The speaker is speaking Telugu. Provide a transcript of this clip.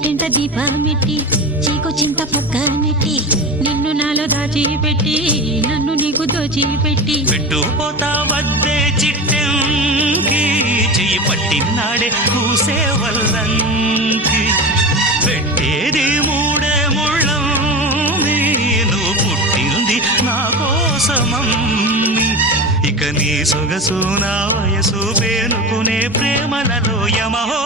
చీకటింట దీపమెట్టి చీకు చింత పక్క నెట్టి నిన్ను నాలో దాచిపెట్టి నన్ను నీకు దోచిపెట్టి పెట్టుపోతా వద్దే చిట్టంకి చెయ్యి పట్టినాడే కూసే వల్లంకి పెట్టేది మూడే ముళ్ళం నువ్వు పుట్టింది నా కోసమమ్మి ఇక నీ సొగసు నా వయసు పేనుకునే ప్రేమలలో యమహో